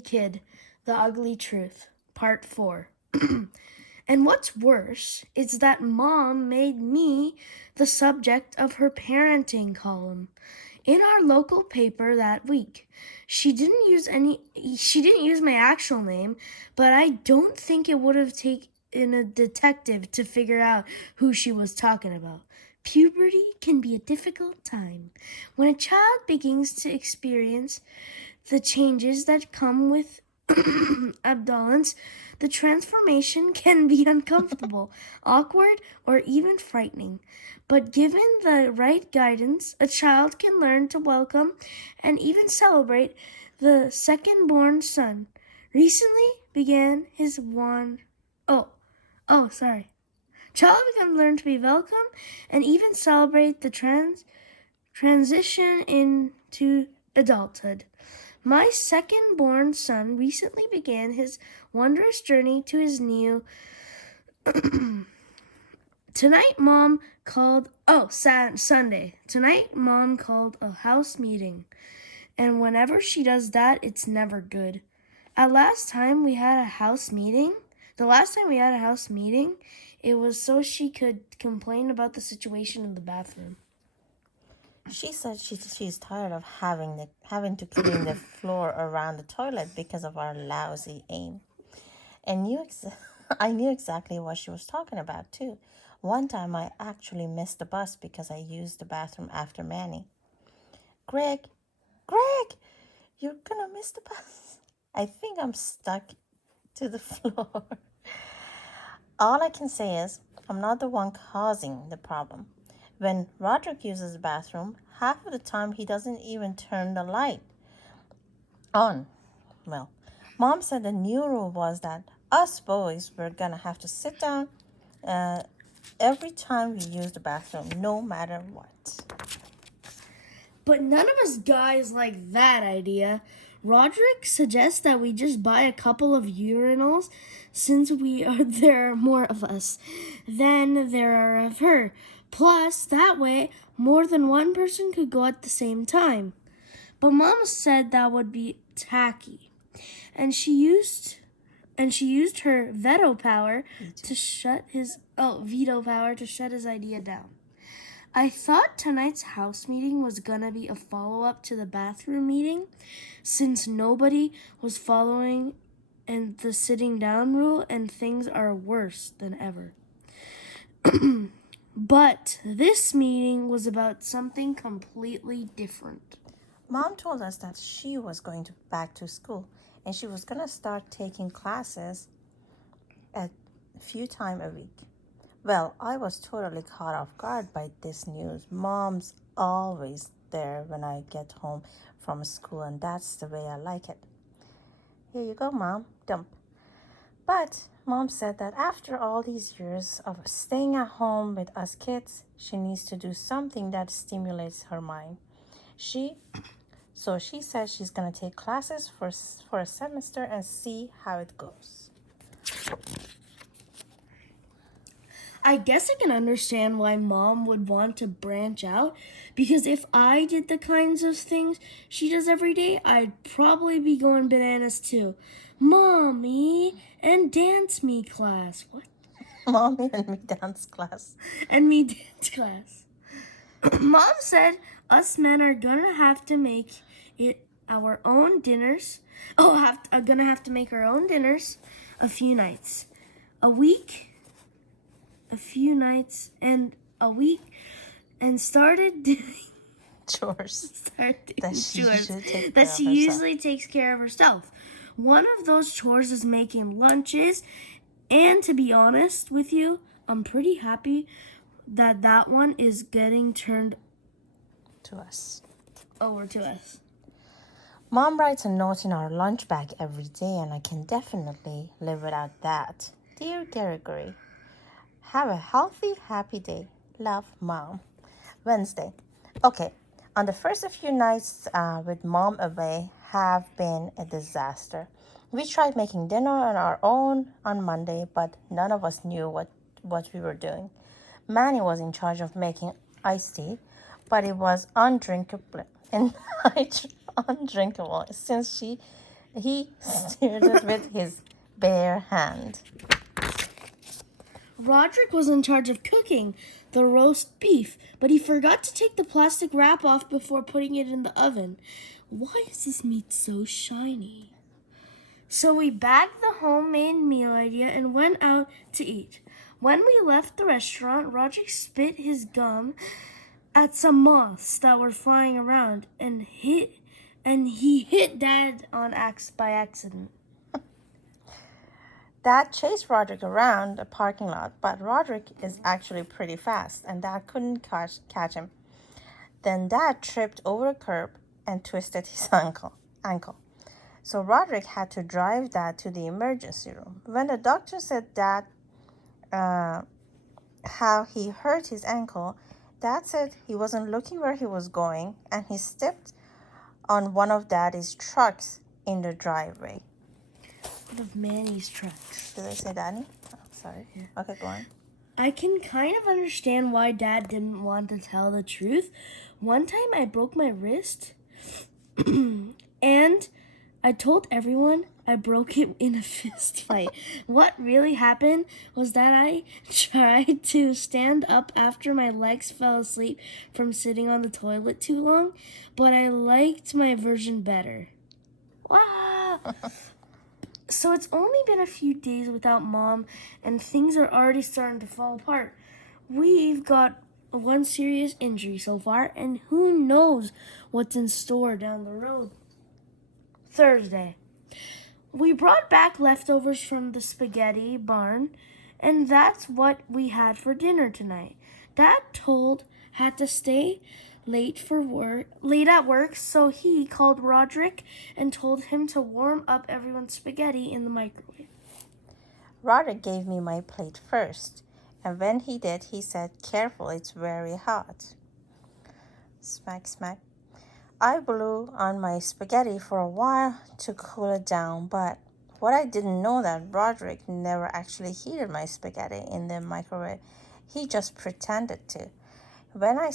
Kid, The Ugly Truth, Part 4. And what's worse is that Mom made me the subject of her parenting column in our local paper that week. She didn't use my actual name, but I don't think it would have taken a detective to figure out who she was talking about. Puberty can be a difficult time when a child begins to experience the changes that come with adolescence. The transformation can be uncomfortable, awkward, or even frightening. But given the right guidance, a child can learn to welcome and even celebrate the second-born son. Recently began his one. Sorry. Child can learn to be welcome and even celebrate the transition into adulthood. My second-born son recently began his wondrous journey to his new. Tonight, Mom called. Sunday. Tonight, Mom called a house meeting, and whenever she does that, it's never good. The last time we had a house meeting, it was so she could complain about the situation in the bathroom. She said she's tired of having to clean the floor around the toilet because of our lousy aim. And I knew exactly what she was talking about too. One time I actually missed the bus because I used the bathroom after Manny. Greg, you're gonna miss the bus. I think I'm stuck to the floor. All I can say is I'm not the one causing the problem. When Roderick uses the bathroom, half of the time he doesn't even turn the light on. Well, Mom said the new rule was that us boys were gonna have to sit down every time we use the bathroom, no matter what. But none of us guys like that idea. Roderick suggests that we just buy a couple of urinals since there are more of us than there are of her. Plus, that way, more than one person could go at the same time. But Mom said that would be tacky. And she used her veto power to shut his idea down. I thought tonight's house meeting was gonna be a follow-up to the bathroom meeting, since nobody was following and the sitting down rule, and things are worse than ever. But this meeting was about something completely different. Mom told us that she was going back to school and she was gonna start taking classes a few times a week. Well, I was totally caught off guard by this news. Mom's always there when I get home from school, and that's the way I like it. Here you go, Mom. Dump. But Mom said that after all these years of staying at home with us kids, she needs to do something that stimulates her mind. So she says she's going to take classes for a semester and see how it goes. I guess I can understand why Mom would want to branch out, because if I did the kinds of things she does every day, I'd probably be going bananas too. Mommy and dance me class. What? Mommy and me dance class. And me dance class. Mom said us men are gonna have to make it our own dinners. Gonna have to make our own dinners a few nights a week. And started doing Chores. That she usually takes care of herself. One of those chores is making lunches, and to be honest with you, I'm pretty happy that one is getting turned over to us. Mom writes a note in our lunch bag every day, and I can definitely live without that. Dear Gregory, have a healthy, happy day. Love, Mom. Wednesday. Okay, on the first few nights with Mom away have been a disaster. We tried making dinner on our own on Monday, but none of us knew what we were doing. Manny was in charge of making iced tea, but it was undrinkable since she He steered it with his bare hand. Roderick was in charge of cooking the roast beef, but he forgot to take the plastic wrap off before putting it in the oven. Why is this meat so shiny? So we bagged the homemade meal idea and went out to eat. When we left the restaurant, Roderick spit his gum at some moths that were flying around and he hit Dad by accident. Dad chased Roderick around the parking lot, but Roderick is actually pretty fast, and Dad couldn't catch him. Then Dad tripped over a curb and twisted his ankle. So Roderick had to drive Dad to the emergency room. When the doctor said Dad how he hurt his ankle, Dad said he wasn't looking where he was going, and he stepped on one of Daddy's trucks in the driveway. One of Manny's trucks. Did I say Daddy? Oh, sorry. Yeah. Okay, go on. I can kind of understand why Dad didn't want to tell the truth. One time I broke my wrist and I told everyone I broke it in a fist fight. What really happened was that I tried to stand up after my legs fell asleep from sitting on the toilet too long, but I liked my version better. Wow! So it's only been a few days without Mom, and things are already starting to fall apart. We've got one serious injury so far, and who knows what's in store down the road. Thursday. We brought back leftovers from the spaghetti barn, and that's what we had for dinner tonight. Dad had to stay late at work, so he called Roderick and told him to warm up everyone's spaghetti in the microwave. Roderick gave me my plate first, and when he did, he said, "Careful, it's very hot." Smack, smack. I blew on my spaghetti for a while to cool it down, but what I didn't know that Roderick never actually heated my spaghetti in the microwave. He just pretended to. When I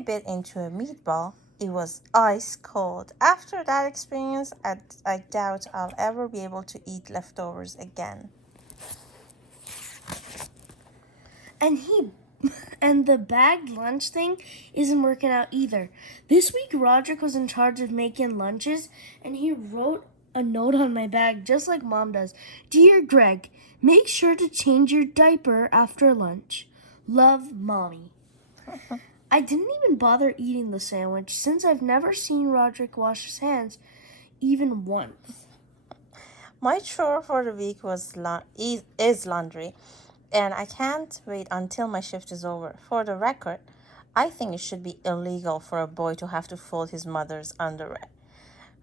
bit into a meatball, it was ice cold. After that experience, I doubt I'll ever be able to eat leftovers again. And the bagged lunch thing isn't working out either. This week, Roderick was in charge of making lunches, and he wrote a note on my bag just like Mom does. "Dear Greg, make sure to change your diaper after lunch. Love, Mommy." I didn't even bother eating the sandwich since I've never seen Roderick wash his hands even once. My chore for the week is laundry, and I can't wait until my shift is over. For the record, I think it should be illegal for a boy to have to fold his mother's underwear.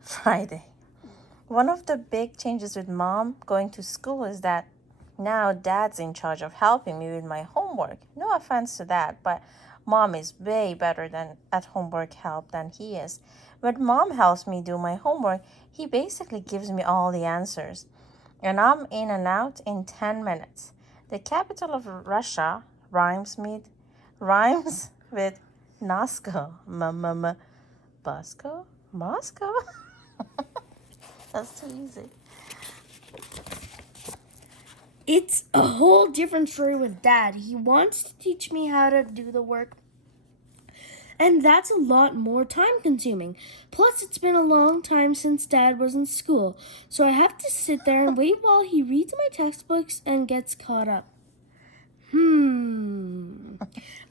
Friday. One of the big changes with Mom going to school is that now Dad's in charge of helping me with my homework. No offense to that, but Mom is way better at homework help than he is. When Mom helps me do my homework, he basically gives me all the answers, and I'm in and out in 10 minutes. The capital of Russia rhymes with Moscow. Moscow? That's too easy. It's a whole different story with Dad. He wants to teach me how to do the work, and that's a lot more time consuming. Plus, it's been a long time since Dad was in school, so I have to sit there and wait while he reads my textbooks and gets caught up.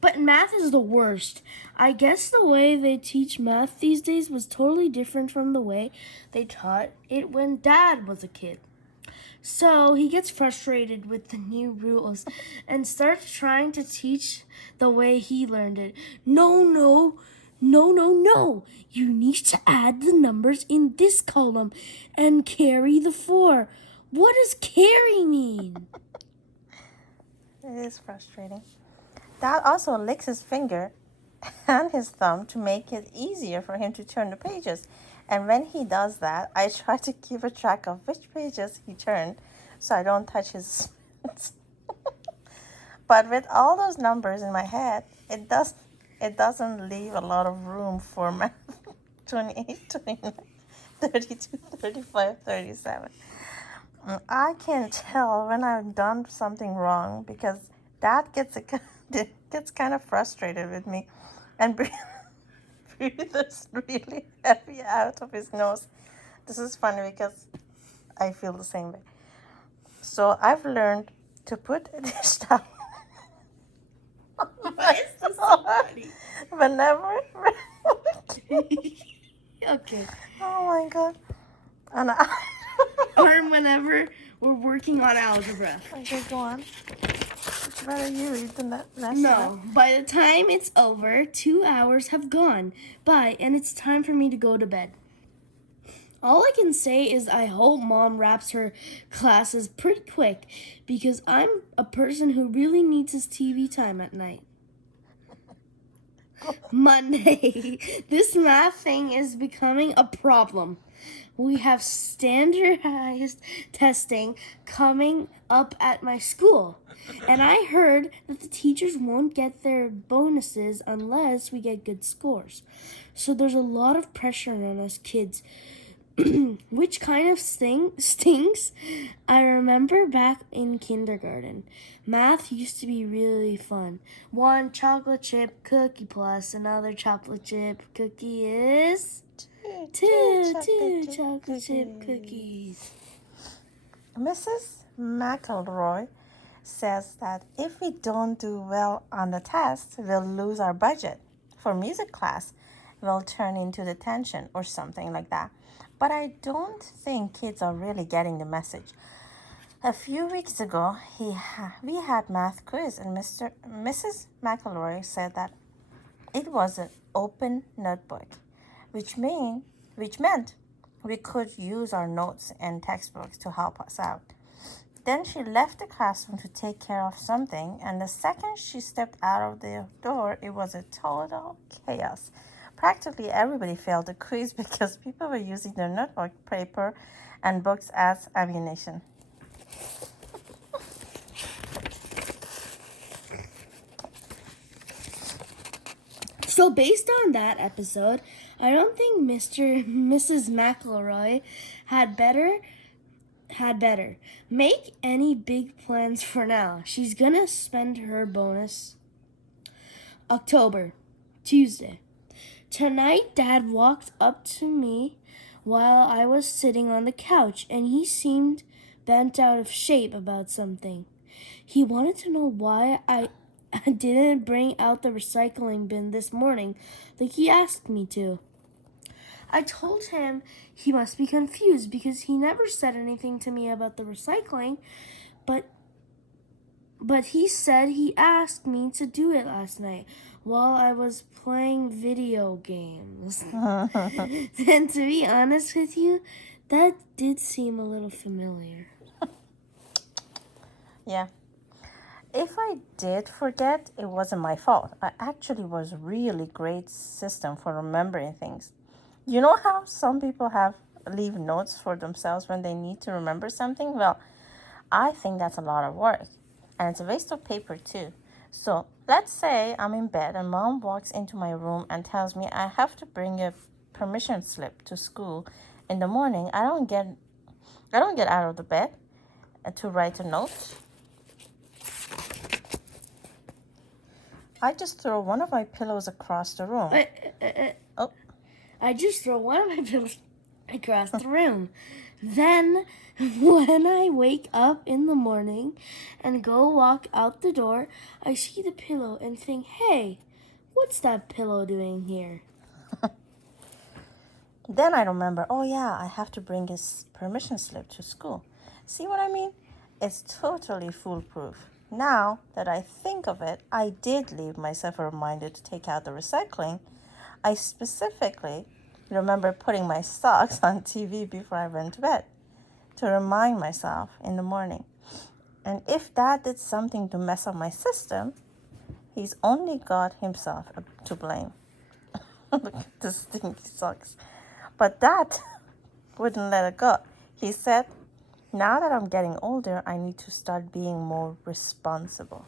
But math is the worst. I guess the way they teach math these days was totally different from the way they taught it when Dad was a kid. So he gets frustrated with the new rules and starts trying to teach the way he learned it. No. You need to add the numbers in this column and carry the 4. What does carry mean? It is frustrating. Dad also licks his finger and his thumb to make it easier for him to turn the pages. And when he does that, I try to keep a track of which pages he turned so I don't touch his spins. But with all those numbers in my head, it doesn't leave a lot of room for math. 28, 29. 32, 35, 37. I can tell when I've done something wrong because Dad gets kind of frustrated with me and breathes really heavy out of his nose. This is funny because I feel the same way. So I've learned to put a dish towel Why is this so funny? whenever. Okay. Oh my god. And Or whenever we're working on algebra. okay, go on. It's better you read than that rest. No, by the time it's over, 2 hours have gone by, and it's time for me to go to bed. All I can say is I hope Mom wraps her classes pretty quick because I'm a person who really needs his TV time at night. Monday. This math thing is becoming a problem. We have standardized testing coming up at my school. And I heard that the teachers won't get their bonuses unless we get good scores. So there's a lot of pressure on us kids, which kind of stinks. I remember back in kindergarten, math used to be really fun. One chocolate chip cookie plus another chocolate chip cookie is two chocolate chip cookies. Mrs. McElroy says that if we don't do well on the test, we'll lose our budget for music class. Will turn into detention or something like that. But I don't think kids are really getting the message. A few weeks ago, we had math quiz, and Mrs. McElroy said that it was an open notebook, which meant we could use our notes and textbooks to help us out. Then she left the classroom to take care of something, and the second she stepped out of the door, it was a total chaos. Practically everybody failed the quiz because people were using their notebook, paper, and books as ammunition. So based on that episode, I don't think Mrs. McElroy had better make any big plans for now. She's gonna spend her bonus. October, Tuesday. Tonight, Dad walked up to me while I was sitting on the couch, and he seemed bent out of shape about something. He wanted to know why I didn't bring out the recycling bin this morning like he asked me to. I told him he must be confused because he never said anything to me about the recycling, but he said he asked me to do it last night while I was playing video games. And to be honest with you, that did seem a little familiar. Yeah. If I did forget, it wasn't my fault. I actually was really great system for remembering things. You know how some people leave notes for themselves when they need to remember something? Well, I think that's a lot of work. And it's a waste of paper too. So let's say I'm in bed and Mom walks into my room and tells me I have to bring a permission slip to school in the morning. I don't get out of the bed to write a note. I just throw one of my pillows across the room. Oh. I just throw one of my pillows across the room. Then, when I wake up in the morning and go walk out the door, I see the pillow and think, hey, what's that pillow doing here? Then I remember, oh yeah, I have to bring his permission slip to school. See what I mean? It's totally foolproof. Now that I think of it, I did leave myself a reminder to take out the recycling. I specifically remember putting my socks on TV before I went to bed to remind myself in the morning. And if Dad did something to mess up my system, he's only got himself to blame. Look at this stinky socks. But Dad wouldn't let it go. He said, now that I'm getting older, I need to start being more responsible.